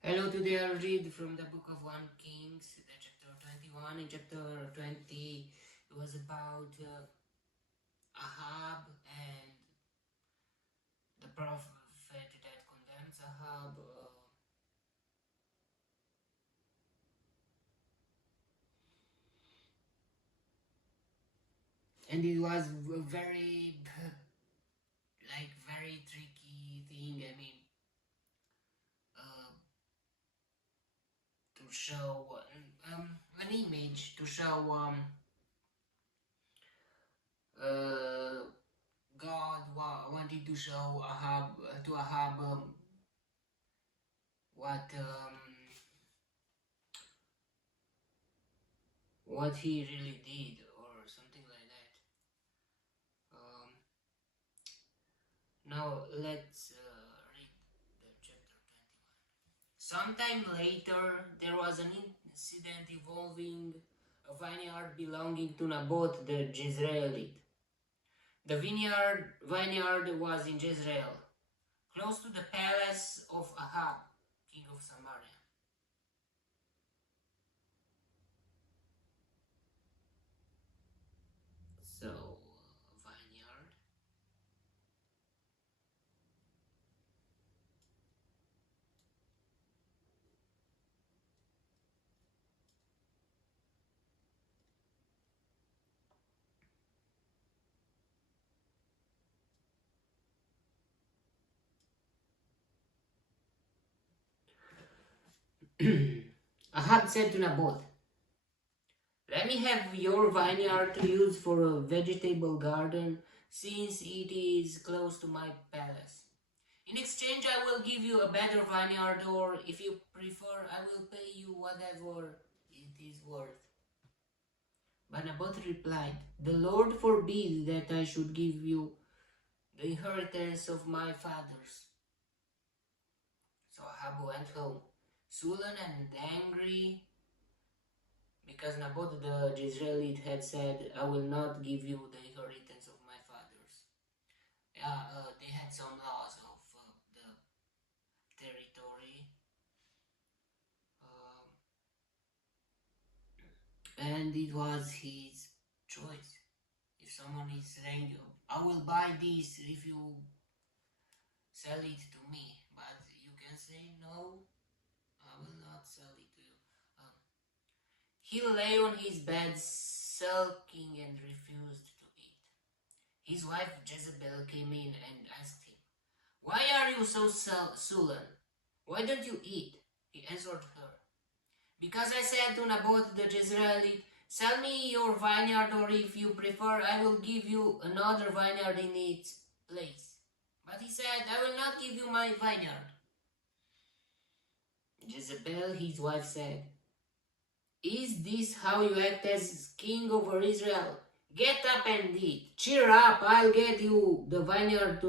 Hello, today I'll read from the book of 1 Kings, the chapter 21. In chapter 20, it was about Ahab and the prophet that condemns Ahab. And it was a very, very tricky thing. I mean, uh, to show an image, to show uh, God wanted to show Ahab, to Ahab, what what he really did or something like that. Now let's read the chapter 21. Sometime later, there was an incident involving a vineyard belonging to Naboth the Jezreelite. The vineyard was in Jezreel, close to the palace of Ahab, king of Samaria. So, vineyard. Ahab said to Naboth, "Let me have your vineyard to use for a vegetable garden, since it is close to my palace. In exchange, I will give you a better vineyard, or if you prefer, I will pay you whatever it is worth." But Naboth replied, "The Lord forbid that I should give you the inheritance of my fathers." So Ahab went home, sullen and angry, because Naboth the Jezreelite had said, "I will not give you the inheritance of my fathers." They had some laws of the territory, um, and it was his choice. If someone is saying, "I will buy this if you sell it to me," but you can say, "No, I will not sell it to you." Um, he lay on his bed, sulking, and refused to eat. His wife Jezebel came in and asked him, "Why are you so sullen? Why don't you eat?" He answered her, "Because I said to Naboth the Jezreelite, 'Sell me your vineyard, or if you prefer, I will give you another vineyard in its place.' But he said, 'I will not give you my vineyard.'" Jezebel, his wife, said, "Is this how you act as king over Israel? Get up and eat. Cheer up, I'll get you the vineyard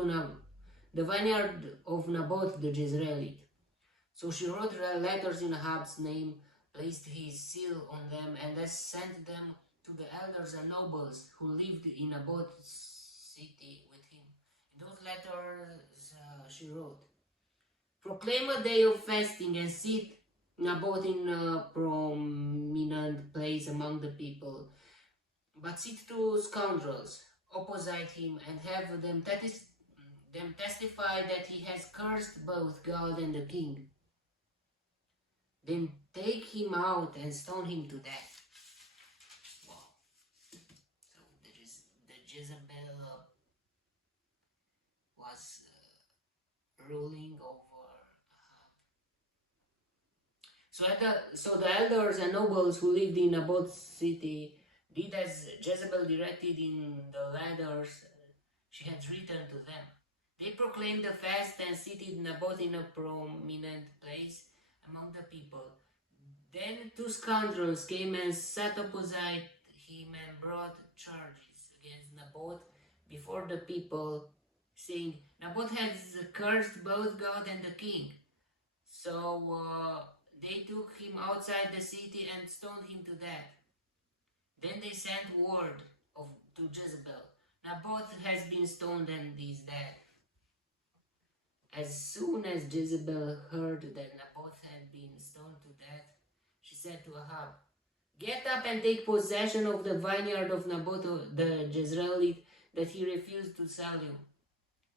of Naboth the Jezreelite." So she wrote letters in Ahab's name, placed his seal on them, and then sent them to the elders and nobles who lived in Naboth's city with him. In those letters, she wrote, "Proclaim a day of fasting and sit Naboth in a prominent place among the people, but sit two scoundrels opposite him and have them testify that he has cursed both God and the king. Then take him out and stone him to death." Wow. So the Jezebel was ruling over Ahab. So the elders and nobles who lived in Naboth's city did as Jezebel directed in the letters she had written to them. They proclaimed the fast and seated Naboth in a prominent place among the people. Then two scoundrels came and sat opposite him and brought charges against Naboth before the people, saying, "Naboth has cursed both God and the king." So they took him outside the city and stoned him to death. Then they sent word to Jezebel, "Naboth has been stoned and is dead." As soon as Jezebel heard that Naboth had said to Ahab, "Get up and take possession of the vineyard of Naboth the Jezreelite that he refused to sell you.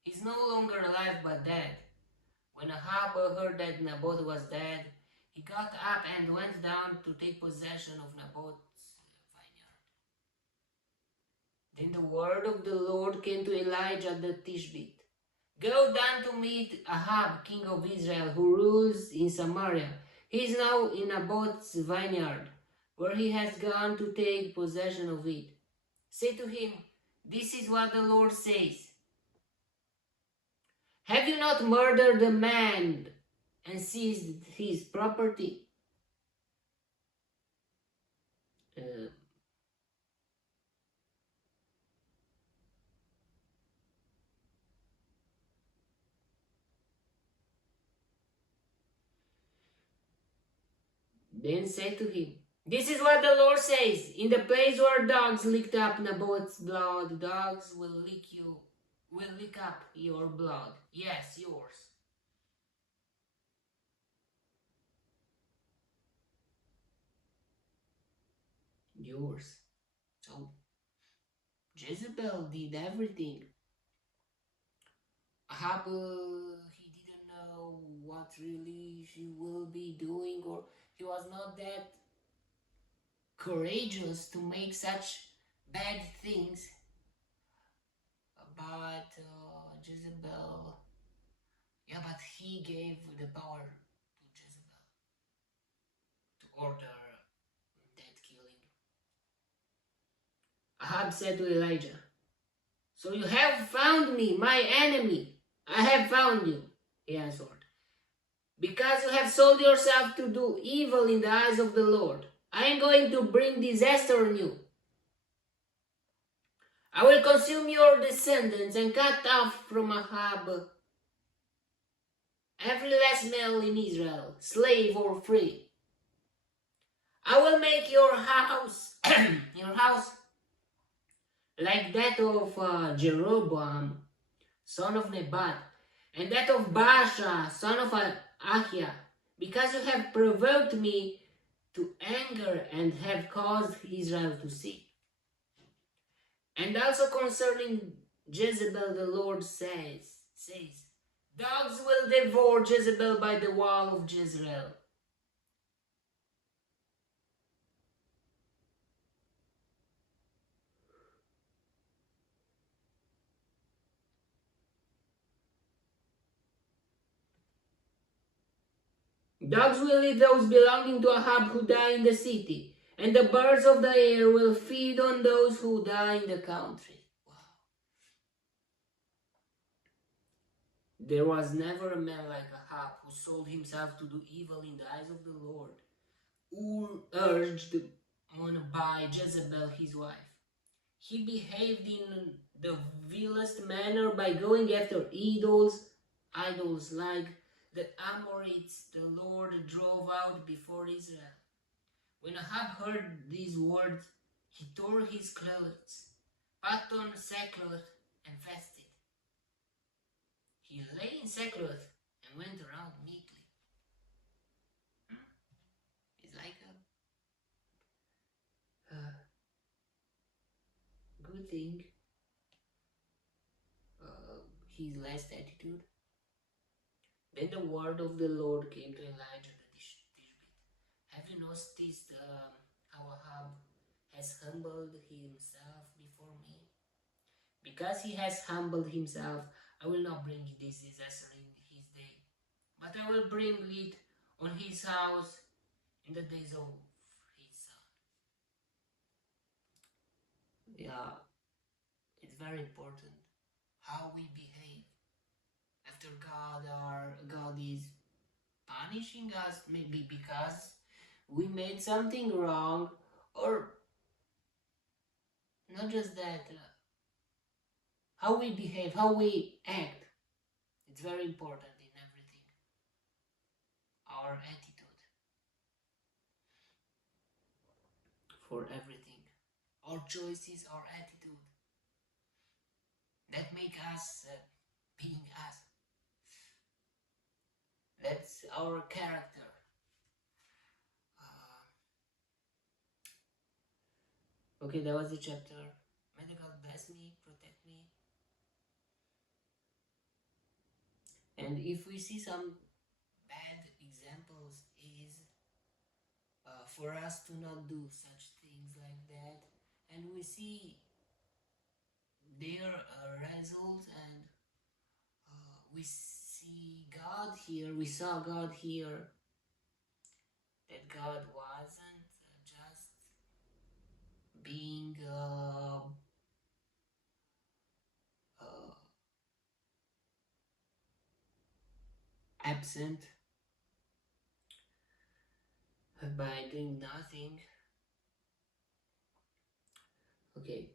He's no longer alive but dead." When Ahab heard that Naboth was dead, he got up and went down to take possession of Naboth's vineyard. Then the word of the Lord came to Elijah the Tishbite. "Go down to meet Ahab, king of Israel, who rules in Samaria. He is now in Naboth's vineyard, where he has gone to take possession of it. Say to him, 'This is what the Lord says. Have you not murdered the man and seized his property?'" Then say to him, "This is what the Lord says. In the place where dogs licked up Naboth's blood, dogs will lick up your blood. Yes, yours." Yours. So Jezebel did everything. Ahab, he didn't know what really she will be doing, or he was not that courageous to make such bad things. But Jezebel, yeah, but he gave the power to Jezebel to order that killing. Ahab said to Elijah, "So you have found me, my enemy. I have found you," he answered, "because you have sold yourself to do evil in the eyes of the Lord. I am going to bring disaster on you. I will consume your descendants and cut off from Ahab every last male in Israel, slave or free. I will make your house, your house, like that of Jeroboam, son of Nebat, and that of Baasha, son of Ahiah, because you have provoked me to anger and have caused Israel to seek. And also concerning Jezebel, the Lord says, dogs will devour Jezebel by the wall of Jezreel. Dogs will eat those belonging to Ahab who die in the city, and the birds of the air will feed on those who die in the country. Wow. There was never a man like Ahab who sold himself to do evil in the eyes of the Lord, who urged on by Jezebel his wife. He behaved in the vilest manner by going after idols like the Amorites the Lord drove out before Israel. When Ahab heard these words, he tore his clothes, put on sackcloth, and fasted. He lay in sackcloth and went around meekly. It's like a good thing. His last attitude. Then the word of the Lord came to Elijah the Tishbite. Have you noticed how Ahab has humbled himself before me? Because he has humbled himself, I will not bring this disaster in his day, but I will bring it on his house in the days of his son. Yeah, it's very important how we behave after God is punishing us, maybe because we made something wrong, or not just that, how we behave, how we act. It's very important in everything. Our attitude for everything. Our choices, our attitude that make us being us. That's our character. Okay, that was the chapter. May the God bless me, protect me. And if we see some bad examples, is for us to not do such things like that. And we see their results, and we see God here, we saw God here, that God wasn't just being absent by doing nothing. Okay,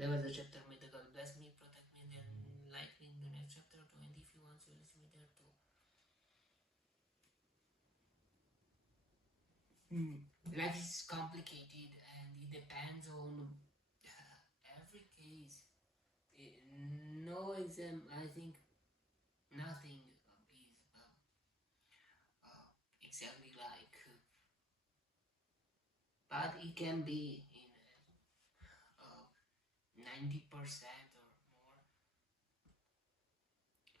that was the chapter. May the God bless me, protect me, and then like me in the next chapter 20 if you want to listen me there too. Life is complicated and it depends on every case. No exam, I think nothing is exactly like, but it can be in 90%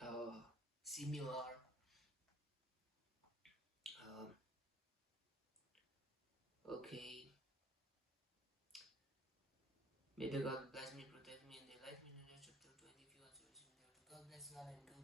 or more similar. Um, okay, may the God bless me, protect me, and delight me in the next chapter 20 if you want to listen there. God bless, love, and good.